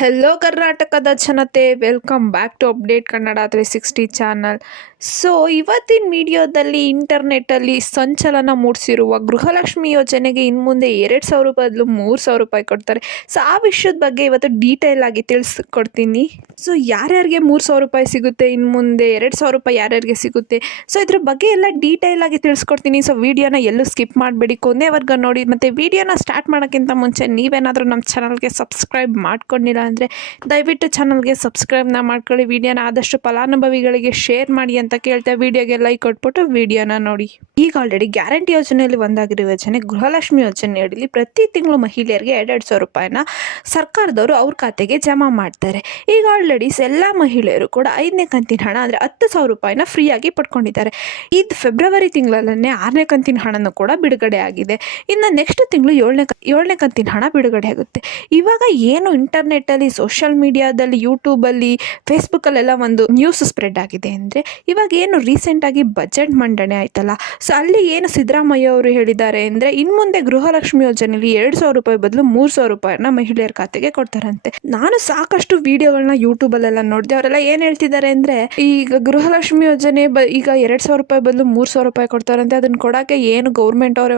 Hello ಕರ್ನಾಟಕದ ಜನತೆ, welcome back to update Kannada 360 channel. So ಇವತ್ತಿನ ವಿಡಿಯೋದಲ್ಲಿ ಇಂಟರ್ನೆಟ್ಟಲ್ಲಿ ಸಂಚಲನ ಮೂಡಿಸಿರುವ ಗೃಹಲಕ್ಷ್ಮಿ ಯೋಜನೆಗೆ ಇನ್ನು ಮುಂದೆ 2,000 ಬದಲು 3,000 ರೂಪಾಯಿ ಕೊಡ್ತಾರೆ. ಸೊ ಆ ವಿಷಯದ ಬಗ್ಗೆ ಇವತ್ತು ಡೀಟೇಲ್ ಆಗಿ ತಿಳಿಸ್ಕೊಡ್ತೀನಿ. ಸೊ ಯಾರ್ಯಾರಿಗೆ 3,000 ರೂಪಾಯಿ ಸಿಗುತ್ತೆ, ಇನ್ನು ಮುಂದೆ 2,000 ರೂಪಾಯಿ ಯಾರ್ಯಾರಿಗೆ ಸಿಗುತ್ತೆ, ಸೊ ಇದ್ರ ಬಗ್ಗೆ ಎಲ್ಲ ಡೀಟೇಲ್ ಆಗಿ ತಿಳಿಸ್ಕೊಡ್ತೀನಿ. ಸೊ ವಿಡಿಯೋನ ಎಲ್ಲೂ ಸ್ಕಿಪ್ ಮಾಡಬೇಡಿ, ಕೊನೆವರೆಗೂ ನೋಡಿ. ಮತ್ತು ವಿಡಿಯೋನ ಸ್ಟಾರ್ಟ್ ಮಾಡೋಕ್ಕಿಂತ ಮುಂಚೆ ನೀವೇನಾದರೂ ನಮ್ಮ ಚಾನಲ್ಗೆ ಸಬ್ಸ್ಕ್ರೈಬ್ ಮಾಡ್ಕೊಂಡಿಲ್ಲ ಅಂದರೆ ದಯವಿಟ್ಟು ಚಾನಲ್ಗೆ ಸಬ್ಸ್ಕ್ರೈಬ್ನ ಮಾಡ್ಕೊಳ್ಳಿ. ವಿಡಿಯೋನ ಆದಷ್ಟು ಫಲಾನುಭವಿಗಳಿಗೆ ಶೇರ್ ಮಾಡಿ ಅಂತ ಕೇಳ್ತಾ ವಿಡಿಯೋಗೆ ಲೈಕ್ ಕೊಟ್ಬಿಟ್ಟು ವಿಡಿಯೋನ ನೋಡಿ. ಈಗ ಆಲ್ರೆಡಿ ಗ್ಯಾರಂಟಿ ಯೋಜನೆಯಲ್ಲಿ ಒಂದಾಗಿರೋ ಯೋಜನೆ ಗೃಹಲಕ್ಷ್ಮಿ ಯೋಜನೆ ಅಡಿಯಲ್ಲಿ ಪ್ರತಿ ತಿಂಗಳು ಮಹಿಳೆಯರಿಗೆ 2,000 ರೂಪಾಯಿನ ಸರ್ಕಾರದವರು ಅವ್ರ ಖಾತೆಗೆ ಜಮಾ ಮಾಡ್ತಾರೆ. ಈಗ ಆಲ್ರೆಡಿ ಎಲ್ಲ ಮಹಿಳೆಯರು ಕೂಡ 5ನೇ ಕಂತಿನ ಹಣ ಅಂದರೆ 10,000 ರೂಪಾಯಿನ ಫ್ರೀಯಾಗಿ ಪಡ್ಕೊಂಡಿದ್ದಾರೆ. ಇದು ಫೆಬ್ರವರಿ ತಿಂಗಳಲ್ಲೇ 6ನೇ ಕಂತಿನ ಹಣನೂ ಕೂಡ ಬಿಡುಗಡೆ ಆಗಿದೆ. ಇನ್ನು ನೆಕ್ಸ್ಟ್ ತಿಂಗಳು 7ನೇ ಕಂತಿನ ಹಣ ಬಿಡುಗಡೆ ಆಗುತ್ತೆ. ಇವಾಗ ಏನು ಇಂಟರ್ನೆಟ್ಟಲ್ಲಿ, ಸೋಷಿಯಲ್ ಮೀಡಿಯಾದಲ್ಲಿ, ಯೂಟ್ಯೂಬಲ್ಲಿ, ಫೇಸ್ಬುಕ್ಕಲ್ಲೆಲ್ಲ ಒಂದು ನ್ಯೂಸ್ ಸ್ಪ್ರೆಡ್ ಆಗಿದೆ ಅಂದರೆ ಇವಾಗ ಏನು ರೀಸೆಂಟಾಗಿ ಬಜೆಟ್ ಮಂಡನೆ ಆಯ್ತಲ್ಲ, ಸೊ ಅಲ್ಲಿ ಏನು ಸಿದ್ದರಾಮಯ್ಯ ಅವರು ಹೇಳಿದ್ದಾರೆ ಅಂದರೆ ಇನ್ನು ಮುಂದೆ ಗೃಹಲಕ್ಷ್ಮಿ ಯೋಜನೆಯಲ್ಲಿ 2,000 ರೂಪಾಯಿ ಬದಲು 3,000 ರೂಪಾಯಿನ ಮಹಿಳೆಯರ ಖಾತೆಗೆ ಕೊಡ್ತಾರಂತೆ. ನಾನು ಸಾಕಷ್ಟು ವಿಡಿಯೋಗಳನ್ನ ಯೂಟ್ಯೂಬಲ್ಲೆಲ್ಲ ನೋಡಿದೆ. ಅವರೆಲ್ಲ ಏನು ಹೇಳ್ತಿದ್ದಾರೆ ಅಂದರೆ ಈಗ ಗೃಹಲಕ್ಷ್ಮಿ ಯೋಜನೆ ಈಗ 2,000 ರೂಪಾಯಿ ಬದಲು 3,000 ರೂಪಾಯಿ ಕೊಡ್ತಾರಂತೆ. ಅದನ್ನು ಕೊಡೋಕ್ಕೆ ಏನು ಗೌರ್ಮೆಂಟ್ ಅವರೇ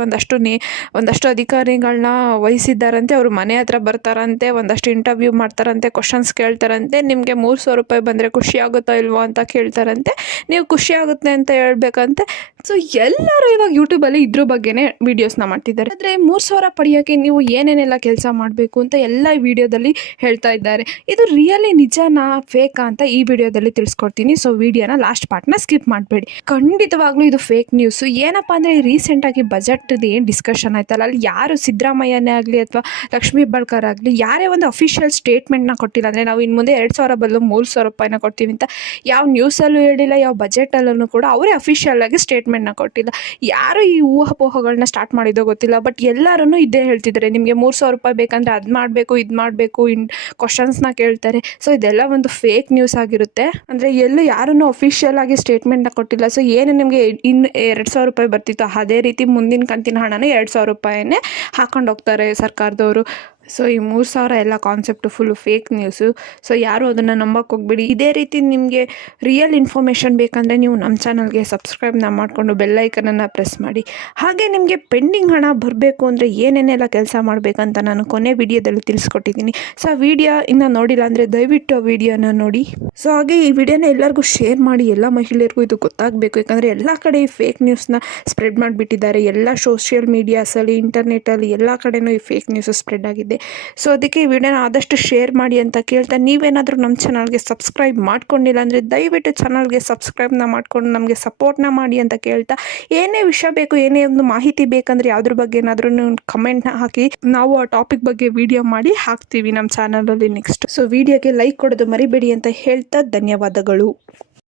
ಒಂದಷ್ಟು ಅಧಿಕಾರಿಗಳನ್ನ ವಹಿಸಿದ್ದಾರಂತೆ. ಅವರು ಮನೆ ಹತ್ರ ಬರ್ತಾರಂತೆ, ಒಂದಷ್ಟು ಇಂಟರ್ವ್ಯೂ ಮಾಡ್ತಾರಂತೆ, ಕ್ವಶನ್ಸ್ ಕೇಳ್ತಾರಂತೆ. ನಿಮಗೆ 3,000 ರೂಪಾಯಿ ಬಂದರೆ ಖುಷಿ ಆಗುತ್ತಾ ಇಲ್ವೋ ಅಂತ ಕೇಳ್ತಾರಂತೆ. ನೀವು ಖುಷಿ ಆಗುತ್ತೆ ಅಂತ ಹೇಳ್ಬೇಕಂತೆ. ಸೊ ಎಲ್ಲರೂ ಇವಾಗ ಯೂಟ್ಯೂಬಲ್ಲಿ ಇದ್ರ ಬಗ್ಗೆನೇ ವೀಡಿಯೋಸ್ನ ಮಾಡ್ತಿದ್ದಾರೆ. ಆದರೆ 3,000 ಪಡೆಯೋಕ್ಕೆ ನೀವು ಏನೇನೆಲ್ಲ ಕೆಲಸ ಮಾಡಬೇಕು ಅಂತ ಎಲ್ಲ ವಿಡಿಯೋದಲ್ಲಿ ಹೇಳ್ತಾ ಇದ್ದಾರೆ. ಇದು ರಿಯಲಿ ನಿಜನಾ ಫೇಕಾ ಅಂತ ಈ ವಿಡಿಯೋದಲ್ಲಿ ತಿಳಿಸ್ಕೊಡ್ತೀನಿ. ಸೊ ವಿಡಿಯೋನ ಲಾಸ್ಟ್ ಪಾರ್ಟ್ನ ಸ್ಕಿಪ್ ಮಾಡಬೇಡಿ. ಖಂಡಿತವಾಗ್ಲೂ ಇದು ಫೇಕ್ ನ್ಯೂಸು. ಏನಪ್ಪ ಅಂದರೆ ರೀಸೆಂಟಾಗಿ ಬಜೆಟ್ದು ಏನು ಡಿಸ್ಕಷನ್ ಆಯ್ತಲ್ಲ, ಅಲ್ಲಿ ಯಾರು ಸಿದ್ದರಾಮಯ್ಯನೇ ಆಗಲಿ ಅಥವಾ ಲಕ್ಷ್ಮೀ ಹೆಬ್ಬಾಳ್ಕರ್ ಆಗಲಿ ಯಾರೇ ಒಂದು ಅಫಿಷಿಯಲ್ ಸ್ಟೇಟ್ಮೆಂಟ್ನ ಕೊಟ್ಟಿಲ್ಲ. ಅಂದರೆ ನಾವು ಇನ್ನು ಮುಂದೆ 2,000 ಬದಲು 3,000 ರೂಪಾಯಿನ ಕೊಡ್ತೀವಿ ಅಂತ ಯಾವ ನ್ಯೂಸಲ್ಲೂ ಹೇಳಿಲ್ಲ, ಯಾವ ಬಜೆಟಲ್ಲೂ ಕೂಡ ಅವರೇ ಅಫಿಷಿಯಲ್ ಆಗಿ ಸ್ಟೇಟ್ಮೆಂಟ್ನ ಕೊಟ್ಟಿಲ್ಲ. ಯಾರು ಈ ಊಹಾಪೋಹಗಳನ್ನ ಸ್ಟಾರ್ಟ್ ಮಾಡಿದೋ ಗೊತ್ತಿಲ್ಲ, ಬಟ್ ಎಲ್ಲರೂ ಇದೇ ಹೇಳ್ತಿದ್ದಾರೆ. ನಿಮಗೆ 3,000 ರೂಪಾಯಿ ಬೇಕಂದರೆ ಅದು ಮಾಡಬೇಕು, ಇದು ಮಾಡಬೇಕು, ಕ್ವಶನ್ಸ್ನ ಕೇಳ್ತಾರೆ. ಸೊ ಇದೆಲ್ಲ ಒಂದು ಫೇಕ್ ನ್ಯೂಸ್ ಆಗಿರುತ್ತೆ. ಅಂದರೆ ಎಲ್ಲೂ ಯಾರೂ ಅಫಿಷಿಯಲ್ ಆಗಿ ಸ್ಟೇಟ್ಮೆಂಟ್ನ ಕೊಟ್ಟಿಲ್ಲ. ಸೊ ಏನು ನಿಮಗೆ ಇನ್ನು 2,000 ರೂಪಾಯಿ ಬರ್ತಿತ್ತು ಅದೇ ರೀತಿ ಮುಂದಿನ ಕಂತಿನ ಹಣನೇ 2,000 ರೂಪಾಯಿನೇ ಹಾಕೊಂಡು ಹೋಗ್ತಾರೆ ಸರ್ಕಾರದವರು. ಸೊ ಈ 3,000 ಎಲ್ಲ concept full fake news. So ಯಾರು ಅದನ್ನು ನಂಬಕ್ಕೆ ಹೋಗ್ಬಿಡಿ. ಇದೇ ರೀತಿ ನಿಮಗೆ ರಿಯಲ್ ಇನ್ಫಾರ್ಮೇಷನ್ ಬೇಕಂದರೆ ನೀವು ನಮ್ಮ ಚಾನಲ್ಗೆ ಸಬ್ಸ್ಕ್ರೈಬ್ನ ಮಾಡಿಕೊಂಡು ಬೆಲ್ಲೈಕನನ್ನು ಪ್ರೆಸ್ ಮಾಡಿ. ಹಾಗೆ ನಿಮಗೆ ಪೆಂಡಿಂಗ್ ಹಣ ಬರಬೇಕು ಅಂದರೆ ಏನೇನೆಲ್ಲ ಕೆಲಸ ಮಾಡಬೇಕಂತ ನಾನು ಕೊನೆ ವಿಡಿಯೋದಲ್ಲಿ ತಿಳಿಸ್ಕೊಟ್ಟಿದ್ದೀನಿ. ಸೊ ಆ ವಿಡಿಯೋ ಇನ್ನೂ ನೋಡಿಲ್ಲ ಅಂದರೆ ದಯವಿಟ್ಟು ಆ ವಿಡಿಯೋನ ನೋಡಿ. ಸೊ ಹಾಗೆ ಈ ವಿಡಿಯೋನ ಎಲ್ಲರಿಗೂ ಶೇರ್ ಮಾಡಿ, ಎಲ್ಲ ಮಹಿಳೆಯರಿಗೂ ಇದು ಗೊತ್ತಾಗಬೇಕು. ಯಾಕಂದರೆ ಎಲ್ಲ ಕಡೆ ಈ ಫೇಕ್ ನ್ಯೂಸ್ನ ಸ್ಪ್ರೆಡ್ ಮಾಡಿಬಿಟ್ಟಿದ್ದಾರೆ. ಎಲ್ಲ ಸೋಷಿಯಲ್ ಮೀಡಿಯಾಸಲ್ಲಿ, ಇಂಟರ್ನೆಟ್ಟಲ್ಲಿ ಎಲ್ಲ ಕಡೆನೂ ಈ ಫೇಕ್ ನ್ಯೂಸ್ ಸ್ಪ್ರೆಡ್ ಆಗಿದೆ. ಸೊ ಅದಕ್ಕೆ ಈ ವಿಡಿಯೋನ ಆದಷ್ಟು ಶೇರ್ ಮಾಡಿ ಅಂತ ಕೇಳ್ತಾ, ನೀವೇನಾದರೂ ನಮ್ಮ ಚಾನಲ್ಗೆ ಸಬ್ಸ್ಕ್ರೈಬ್ ಮಾಡ್ಕೊಂಡಿಲ್ಲ ಅಂದರೆ ದಯವಿಟ್ಟು ಚಾನಲ್ಗೆ ಸಬ್ಸ್ಕ್ರೈಬ್ನ ಮಾಡ್ಕೊಂಡು ನಮಗೆ ಸಪೋರ್ಟ್ನ ಮಾಡಿ ಅಂತ ಕೇಳ್ತಾ, ಏನೇ ವಿಷಯ ಬೇಕು, ಏನೇ ಒಂದು ಮಾಹಿತಿ ಬೇಕಂದರೆ ಯಾವುದ್ರ ಬಗ್ಗೆ ಏನಾದರೂ ನೀವು ಕಮೆಂಟ್ನ ಹಾಕಿ, ನಾವು ಆ ಟಾಪಿಕ್ ಬಗ್ಗೆ ವಿಡಿಯೋ ಮಾಡಿ ಹಾಕ್ತೀವಿ ನಮ್ಮ ಚಾನಲಲ್ಲಿ ನೆಕ್ಸ್ಟ್. ಸೊ ವಿಡಿಯೋಗೆ ಲೈಕ್ ಕೊಡೋದು ಮರಿಬೇಡಿ ಅಂತ ಹೇಳ್ತಾ ಧನ್ಯವಾದಗಳು.